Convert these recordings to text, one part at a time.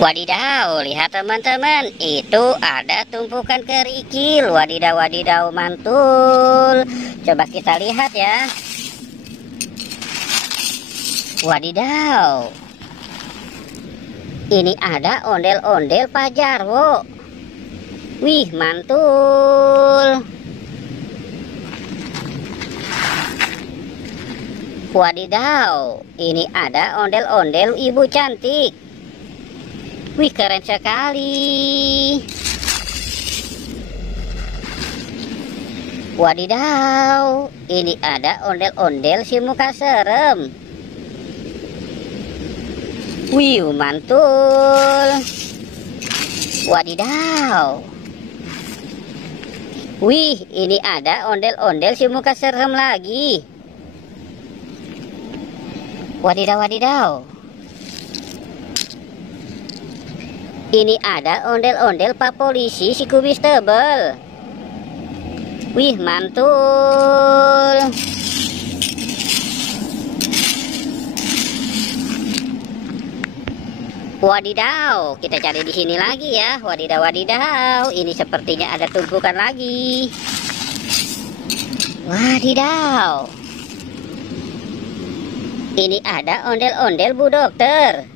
Wadidaw, lihat teman-teman, itu ada tumpukan kerikil. Wadidaw, wadidaw, mantul. Coba kita lihat ya. Wadidaw, ini ada ondel-ondel Pak Jarwo. Wih, mantul. Wadidaw, ini ada ondel-ondel Ibu Cantik. Wih, keren sekali. Wadidaw, ini ada ondel-ondel si muka serem. Wih, mantul. Wadidaw. Wih, ini ada ondel-ondel si muka serem lagi. Wadidaw, wadidaw. Ini ada ondel-ondel Pak Polisi si kubis tebel. Wih, mantul. Wadidaw, kita cari di sini lagi ya. Wadidaw, wadidaw. Ini sepertinya ada tumpukan lagi. Wadidaw. Ini ada ondel-ondel Bu Dokter.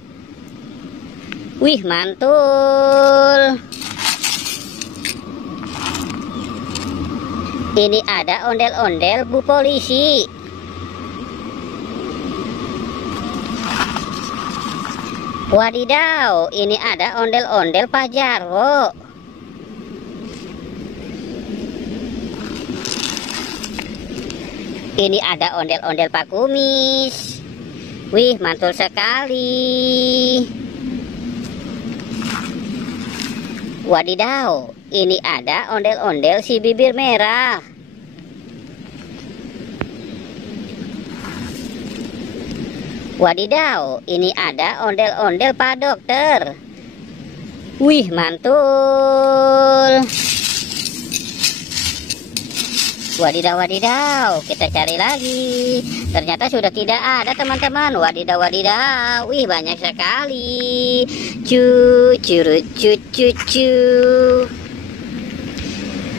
Wih, mantul. Ini ada ondel-ondel Bu Polisi. Wadidaw, ini ada ondel-ondel Pak Jarwo. Ini ada ondel-ondel Pak Kumis. Wih, mantul sekali. Wadidaw, ini ada ondel-ondel si bibir merah. Wadidaw, ini ada ondel-ondel Pak Dokter. Wih, mantul. Wadidaw, wadidaw, kita cari lagi. Ternyata sudah tidak ada teman-teman. Wadidaw, wadidaw. Wih, banyak sekali. Curut, cu.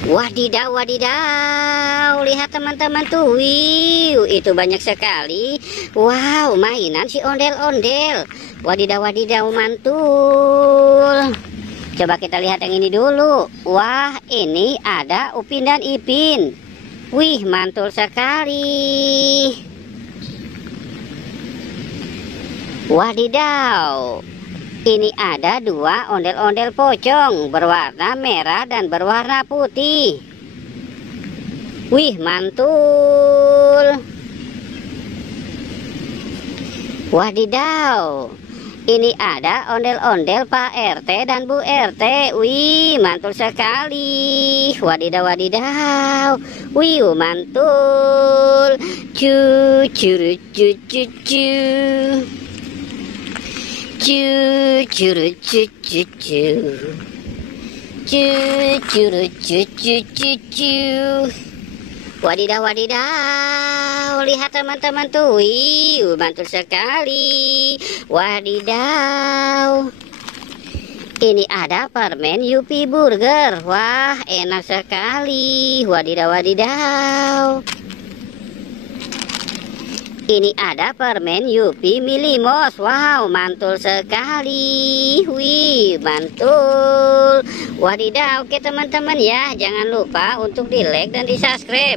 Wadidaw, wadidaw. Lihat teman-teman tuh. Wih, itu banyak sekali. Wow, mainan si ondel-ondel. Wadidaw, wadidaw, mantul. Coba kita lihat yang ini dulu. Wah, ini ada Upin dan Ipin. Wih, mantul sekali. Wadidaw, ini ada dua ondel-ondel pocong berwarna merah dan berwarna putih. Wih, mantul. Wadidaw, ini ada ondel-ondel Pak RT dan Bu RT. Wih, mantul sekali. Wadidaw, wadidaw. Wih, mantul. Curut, cu. Curut, cu. Wadidaw, wadidaw. Lihat teman-teman tuh. Wih, mantul sekali. Wadidaw. Ini ada permen Yupi Burger. Wah, enak sekali. Wadidaw, wadidaw. Ini ada permen Yupi Milimos. Wow, mantul sekali. Wih, mantul. Wadidaw, oke teman-teman ya. Jangan lupa untuk di like dan di subscribe.